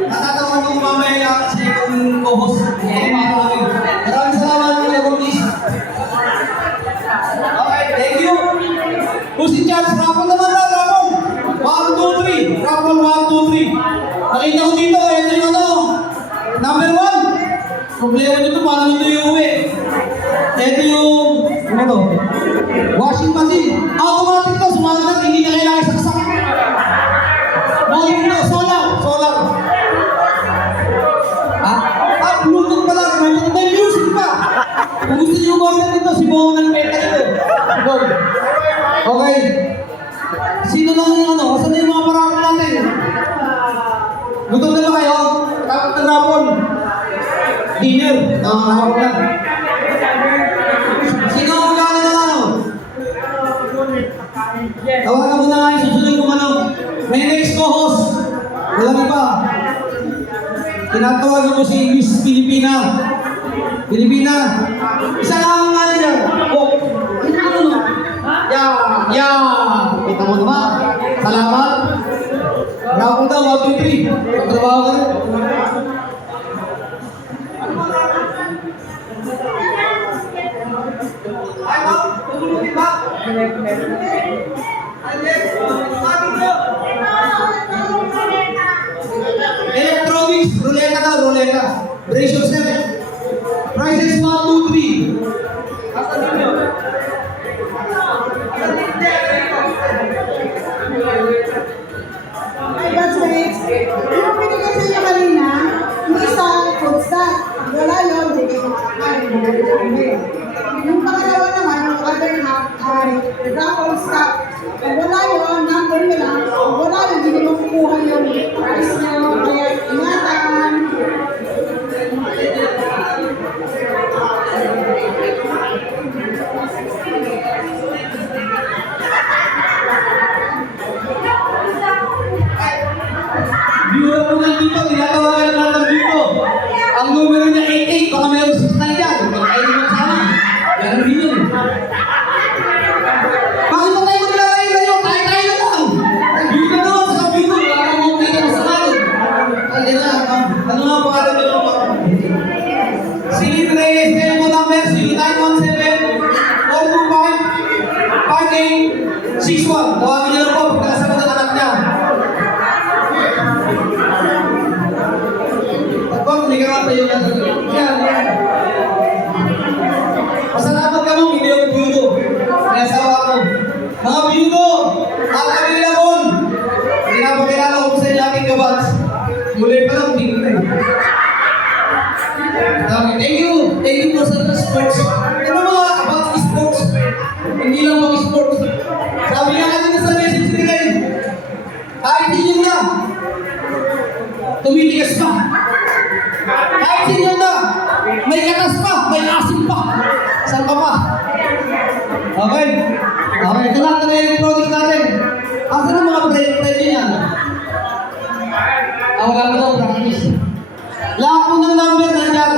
Natatawagan ko mamaya lang kasi yung co-host. Maraming salamat mga Baptist. Okay, thank you. Kung si Charles Rapon naman na, Rapon. 1, 2, 3. Rapon, 1, 2, 3. Nakita ko dito, ito yung ano. Number 1. Problema nyo ito, paano nyo yung uwi? Ito yung, ano to? Washing machine. Automatic to, sumagat, hindi na kailangan saksak. Volume to, solar. Bluetooth pa lang, may music pa. Kung gusto nyo umorder dito, si Bohong ng peta dito. Okay. Sino lang yung ano? Saan yung mga parang natin? Gutom na ba kayo? Tapos ng rapon. Dinner. Hawak na. Sino ang magkano na ano? Tawagan mo na nga yung susunod kung ano. May next co-host. Walang iba. Tinatawagan mo si Miss Pilipina. Isa lang nga nila. Oh, ano? Yeah. Kita mo naman. Salamat. Bravo daw, 1, 2, 3. Trabaho ka. Ay, ma'am. Tumulotin ba? Electronics, ruleta. Brace yourself. Prices 1, 2, 3. Hasta ninyo. Ay, batchmates, yung pinigay sa inyo kanina, yung isang food stock. Wala yun, hindi kayo makakain. Yung pangalawa naman, yung other half ay raffle stock. Wala yun, number nyo lang. Wala yun, hindi mo kukuha yung price nyo. Kaya ingatan. Viewer po nandito, tinatawagan na natin dito. Ang numero niya 88, baka mayroong 69 dyan. Ay, hindi mo kasama. Ganun din yun. Bakit ba tayo maglalagay kayo? Tayo na lang. Dito na lang, sa dito. Wala kang mga pita sa kanin. Hindi na, ano nga pa rin nyo? Silid Reyes, telephone number, 0917-425-5861. Tawagin niyo na po, pagkasama ng anak niya. Hindi ka tayo na sa yan. Pasalamat ka mo, hindi ako biyudo. Kaya sawa ko. Mga biyudo, at available. Hindi na pakilala ko sa inyo ating kabats. Muli pa lang, hindi ko na eh. Thank you for sa sports. Ano mga about sports? Hindi lang mga sports. Sabi nga natin sa message nila eh. Kahit inyo na, tumitigas pa. Kahit sinyo na, may katas pa, may asim pa. Saan pa pa? Okay, ito na yung electronics natin. Asan ang mga pre yan? Wala mo daw, practice. Lahat po ng number nandyan.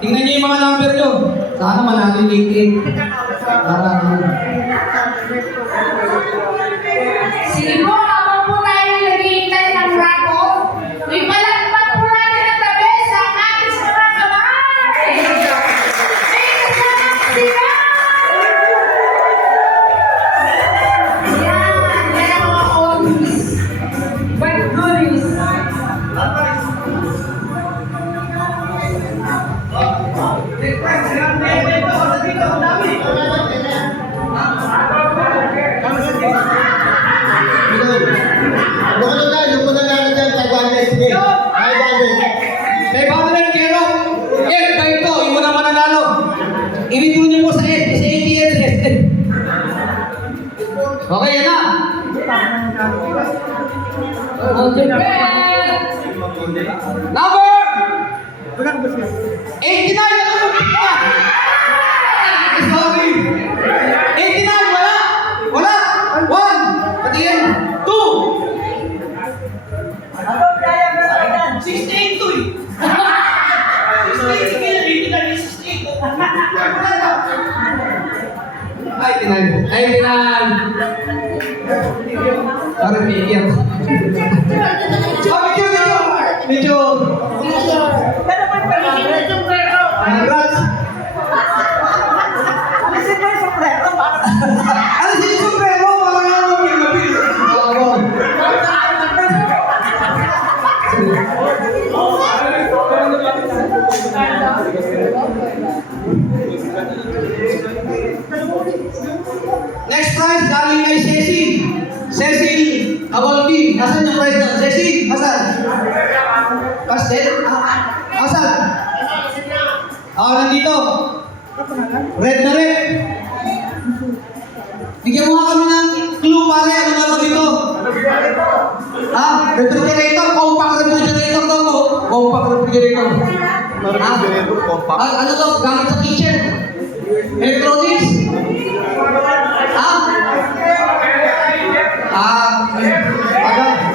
Tingnan niyo yung mga number nyo. Sana manalo yung 88. Sige po, habang po tayo naghihintay ng raffle, ipalagpat po natin ang tabi sa ating mga kamay! Tingnan naman sila! Yan ang mga oldies. But goodies. May Pamela Kero. Ba ito, yung mga mananalo. I-withdraw niyo po sa ATS. Okay, yan na. Number 89 na sorry. 89, wala. 1, pati yan. 2. 68 to eh. 68, sige na, 68. Ay, 89. Parang bigyan. Sabi ko. Next prize galing kay Cecil. Cecil Awaldi. Asan yung prize na? Cecil, asan? Pastel? Asan? Nandito. Red na red. Bigyan mo nga kami ng clue pare. Ano naman dito? Refrigerator. Compact refrigerator daw po. Compact refrigerator. Ano to? Gamit sa kitchen. Electronics.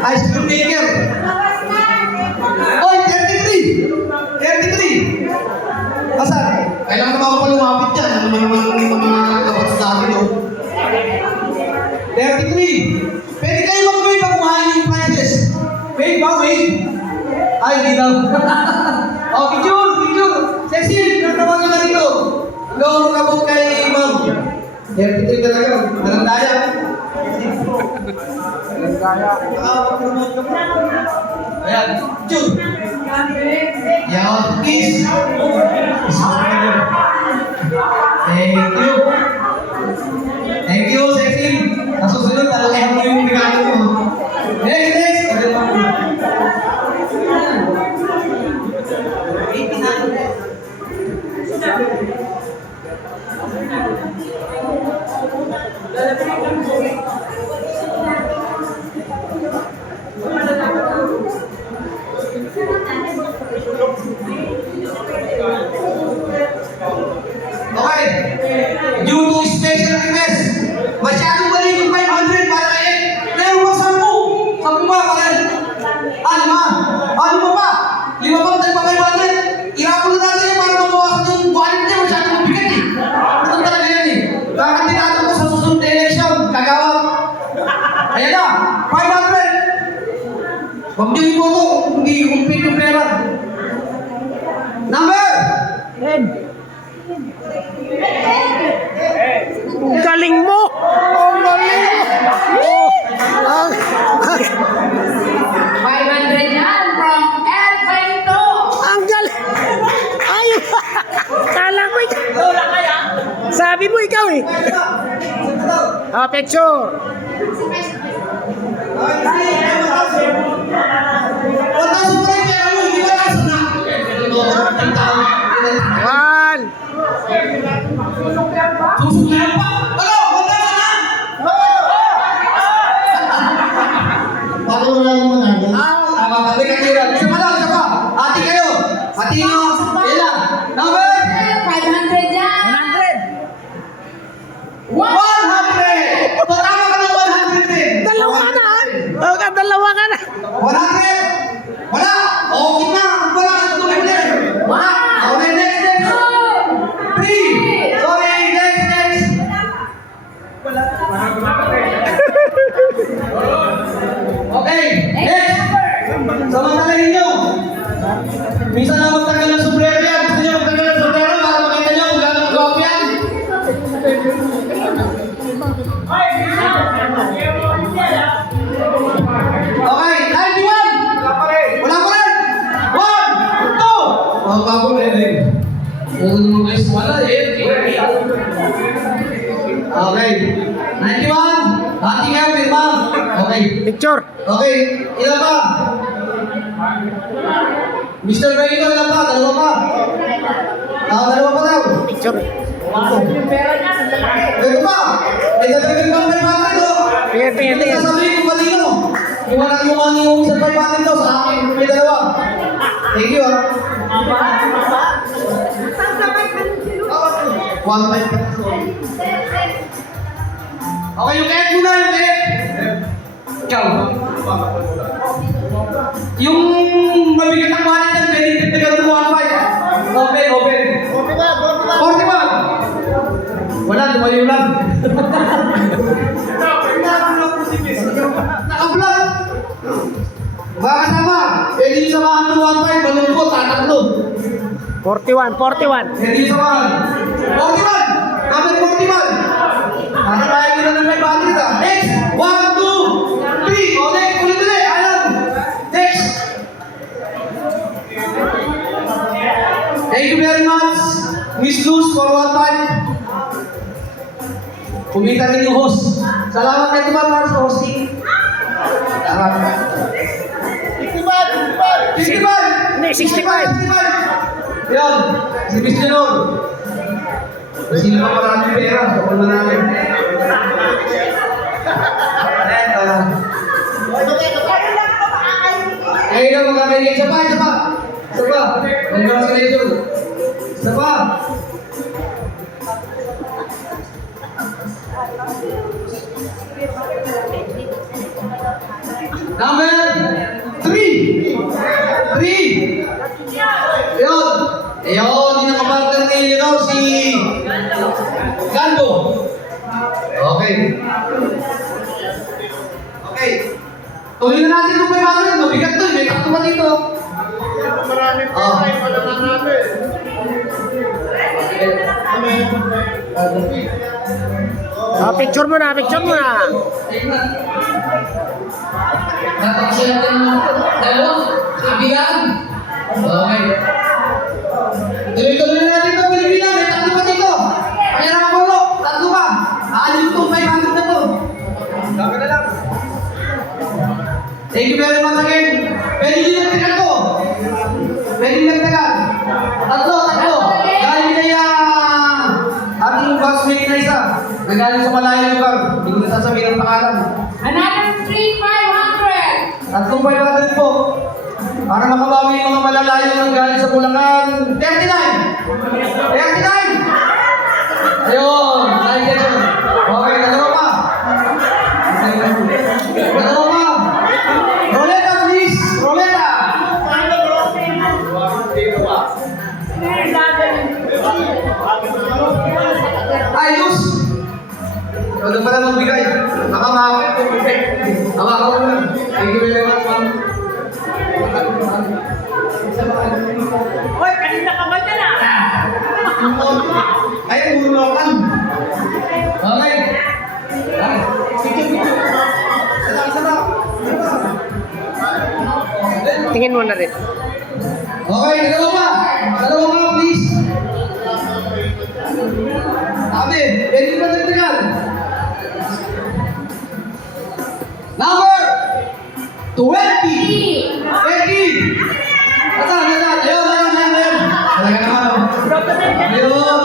Ice cream maker. Oy, 33! 33! Asan? Kailangan na ako pa lumapit dyan. Ano naman dapat sa akin yun? 33! Pwede kayo mag-wave ang kumain yung prizes. Wave ba? Wave? Ay, hindi daw. Picture! Picture! Cecil, natawa nyo na dito. Hanggang magkabot kay Ma'am. 33 talaga. Narandaya. Ayan, Jun. Yan, kiss. Thank you. Thank you, Sexy. Nasusunod, talaga mo yung regalo mo. Next. Okay. Due to special request, masyadong mali yung 500 para kayo. Meron pa 10. 10 ba pa rin? 5 pa. 5 pa tagpa 500. Irapon na natin yan para mabawasan yung wallet niya. Masyadong mabigat eh. Ito talaga yan eh. Kakandidado ko sa susunod na election. Kagawag. Ayan na. 500. Huwag niyo iboto. Hindi complete yung pera. Number! Ang galing mo! Ang galing mo! 500 yan from L22. Ang galing! Ay! Kala ko ikaw. Sabi mo ikaw eh. Picture. One. Susunod pa! Ano? Wala ka na! Bago na lang naman natin. Balik ka tira. Isa pa lang, isa pa. Hati kayo. Hati nyo. Ilan? Number? 500 yan. 100! Patama ka ng 100 din. Dalawa ka na. Dalawa ka na. 100! Wala! Okay na! Wala! Tuloy na! Wala! Okay, next! 3! Sorry, next! Okay, next! Samantalahin nyo! Minsan na magtagal ng sombrero yan. Gusto nyo magtagal ng sombrero para makita nyo kung gano'ng gawap yan. Okay, 91! Wala pa rin! 1, 2! Ang bago na yun. Kung guys, wala eh. Okay, 91! Hati kayo, pirma. Okay. Picture. Okay, ilan pa? Mr. Benito, ilan pa? Dalawa pa? Dalawa pa daw. Picture. Ito pa! May dagdagan pang 500 do. Tingnan. Sasabihin ko kanino. Iwanan yung ano yung isang 500 do sa akin. May dalawa. Thank you ah. 1.5. Okay, yung egg muna, yung egg. Ikaw. Yung mabigat ang wallet yan, pwede dagdagan ng 1.5. Open. 41. Wala, lumayo lang. Naka-vlog. Baka kasama. Pwede yung samahan ng 1.5, balong ko, tataklo. 41. Pwede yung samahan. 41! Number 41! Ano tayo nila ng may battery ka? Next! 1, 2, 3! O next! Ulit! Ayan! Next! Thank you very much, Miss Luz, for 1-5. Kumita rin yung host. Salamat kayo ba para sa hosting? Salamat. 65! Hindi, 65. Yan, si Miss Lenor. Sino pa maraming pera? Kapag manalo. Kayo na magkakainin. Isa pa, isa pa. Isa pa. Congratulations. Isa pa. Number 3. 3. Ayun. Ayun, yung nakapartner ni Lenor, si Gando. Okay. Okay. Tuloy na natin kung may mga rin. Mabigat to. May takto pa dito. Maraming pera yung pala namin. Picture mo na, picture mo na. Natapos natin ng dalawang kaibigan. Okay. Tuloy-tuloy na natin ito, Pilipina. May tatlo pa dito. Kaya na ako, tatlo pa. Aalim itong 500 na to. Dami na lang. Thank you very much again. Pwede din ang tigal ko. Pwede din ang tigal. Tatlo. Galing kaya ating classmate na isa. Nagaling sa malayang lugar. Hindi ko nasasabihin ang pangalan. Another 3,500. Tatlong 500 po. Para makabawi yung mga malalayong nang galing sa Bulacan. 39! 39! Ayun! Like it yun. Okay, dalawa pa. Dalawa pa. Roleta, please! Roleta! Ayos! Ikaw na pala magbigay. Nakamahal. Hawakan mo lang. Thank you very much, ma'am. Hoy, kanina ka ba dyan Ay, umulokan. Okay. Sarap. Tingin mo na rin. Okay, dalawa pa. Dalawa pa, please. Sabi, pwede ba nagtagal? Number 20! 20! Asan? Ayun. Talaga naman. Ayun.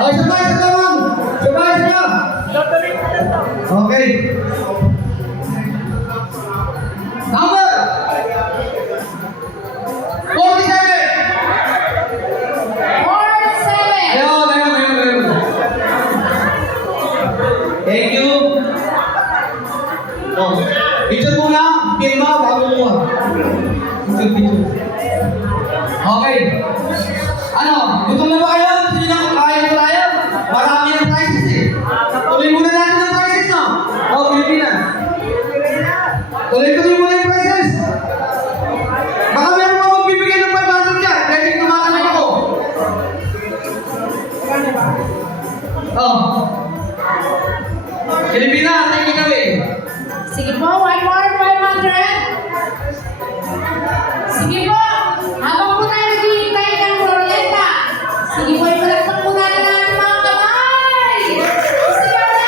Okay, sabay, man. Sabay. Okay. Number 47! Ayun. Thank you. Oh, picture muna, pirma, bago mo. Picture. Okay. Ano, gusto na ba kayo? Hindi na kaya tayo. Marami ng prizes eh. Tuloy muna natin ang prizes, no? Oh, Pilipinas. Tuloy muna yung prizes. Baka meron mga magbibigay ng 500 dyan. Dahil tumatanong ako. Oh. Pilipinas, thank you kami. Sige po, one more 500. Sige po, habang po tayo naghihintay ng roleta. Sige po, ipalagpak po natin ang ating mga kamay. Sige po natin ang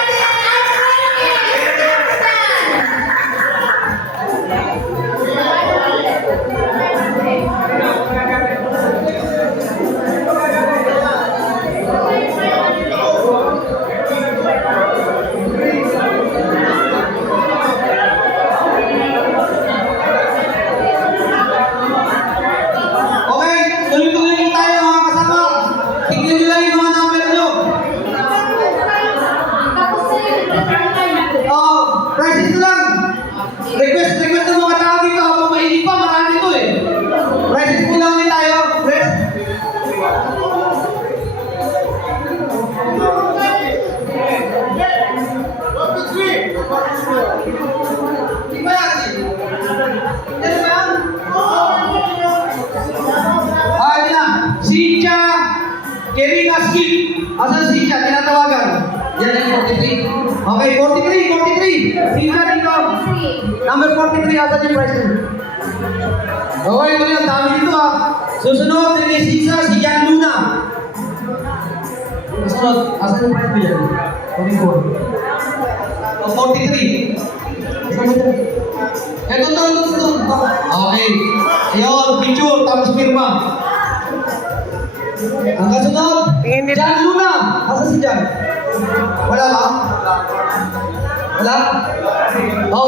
Okay, tuloy-tuloy lang tayo mga kasama. Tignan nyo lang yung mga number nyo. tapos na yung Oh, prices na lang. Request ng mga tao dito habang mainit pa, marami dito eh. Prices po lang din tayo. Press. Di ba yan? Yan ba yan? Yun na. Cynthia Kerina Skip. Asan Cynthia? Tinatawagan. Yan yung 43. Okay, 43. Cynthia dito. Number 43, asan yung price? Okay, ito yan. Dami dito ah. Susunod, 36 si Jan Luna. Susunod, asan yung price mo yan? 44. O, 43. Ito. Okay. Ayun, picture, tapos pirma. Ang kasunod, Tingin dito. Jan Luna. Asa si Jan? Wala ba? Wala? Oo,